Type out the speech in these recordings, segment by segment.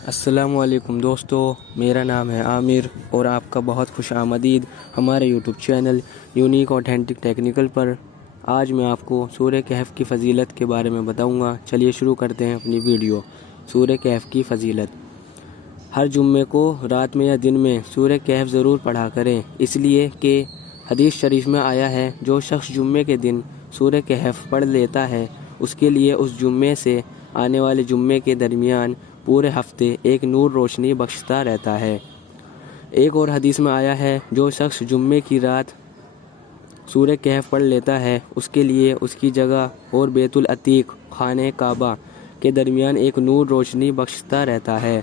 السلام علیکم دوستو، میرا نام ہے عامر اور آپ کا بہت خوش آمدید ہمارے YouTube channel unique authentic technical پر۔ آج میں آپ کو سورہ کہف کی فضیلت کے بارے میں بتاؤں گا۔ چلیے شروع کرتے ہیں اپنی ویڈیو۔ سورہ کہف کی فضیلت: ہر جمعے کو رات میں یا دن میں سورہ کہف ضرور پڑھا کریں، اس لیے کہ حدیث شریف میں آیا ہے جو شخص جمعے کے دن سورہ کہف پڑھ لیتا ہے اس کے لیے اس جمعے سے آنے والے جمعے کے درمیان پورے ہفتے ایک نور روشنی بخشتا رہتا ہے۔ ایک اور حدیث میں آیا ہے جو شخص جمعے کی رات سورہ کہف پڑھ لیتا ہے اس کے لیے اس کی جگہ اور بیت العتیق خانہ کعبہ کے درمیان ایک نور روشنی بخشتا رہتا ہے۔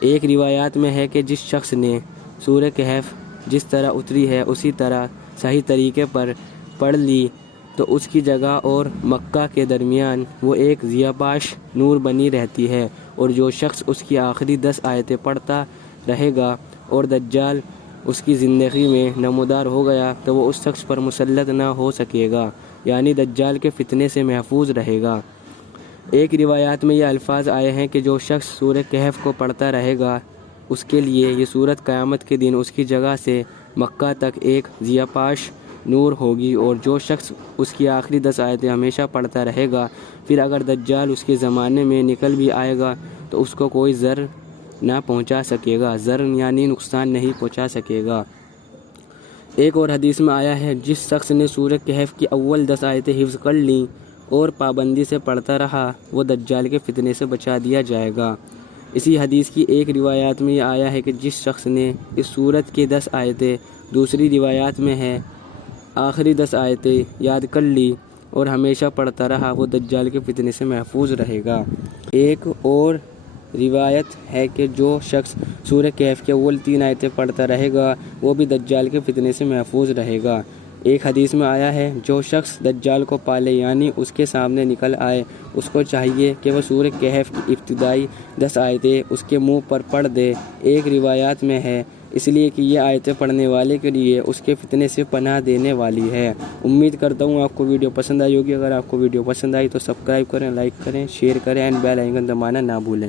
ایک روایات میں ہے کہ جس شخص نے سورہ کہف جس طرح اتری ہے اسی طرح صحیح طریقے پر پڑھ لی تو اس کی جگہ اور مکہ کے درمیان وہ ایک ضیاء پاش نور بنی رہتی ہے، اور جو شخص اس کی آخری 10 آیتیں پڑھتا رہے گا اور دجال اس کی زندگی میں نمودار ہو گیا تو وہ اس شخص پر مسلط نہ ہو سکے گا، یعنی دجال کے فتنے سے محفوظ رہے گا۔ ایک روایات میں یہ الفاظ آئے ہیں کہ جو شخص سورہ کہف کو پڑھتا رہے گا اس کے لیے یہ سورت قیامت کے دن اس کی جگہ سے مکہ تک ایک ضیاء پاش نور ہوگی، اور جو شخص اس کی آخری 10 آیتیں ہمیشہ پڑھتا رہے گا پھر اگر دجال اس کے زمانے میں نکل بھی آئے گا تو اس کو کوئی ضرر نہ پہنچا سکے گا، ضرر یعنی نقصان نہیں پہنچا سکے گا۔ ایک اور حدیث میں آیا ہے جس شخص نے سورہ کہف کی اول 10 آیتیں حفظ کر لیں اور پابندی سے پڑھتا رہا وہ دجال کے فتنے سے بچا دیا جائے گا۔ اسی حدیث کی ایک روایات میں یہ آیا ہے کہ جس شخص نے اس سورت کی 10 آیتیں، دوسری روایات میں ہے آخری 10 آیتیں یاد کر لی اور ہمیشہ پڑھتا رہا وہ دجال کے فتنے سے محفوظ رہے گا۔ ایک اور روایت ہے کہ جو شخص سورہ کہف کے اول 3 آیتیں پڑھتا رہے گا وہ بھی دجال کے فتنے سے محفوظ رہے گا۔ ایک حدیث میں آیا ہے جو شخص دجال کو پالے یعنی اس کے سامنے نکل آئے اس کو چاہیے کہ وہ سورہ کہف کی ابتدائی 10 آیتیں اس کے منہ پر پڑھ دے۔ ایک روایات میں ہے اس لیے کہ یہ آیتیں پڑھنے والے کے لیے اس کے فتنے سے پناہ دینے والی ہے۔ امید کرتا ہوں آپ کو ویڈیو پسند آئی ہوگی۔ اگر آپ کو ویڈیو پسند آئی تو سبسکرائب کریں، لائک کریں، شیئر کریں اینڈ بیل آئیکن دبانا نہ بھولیں۔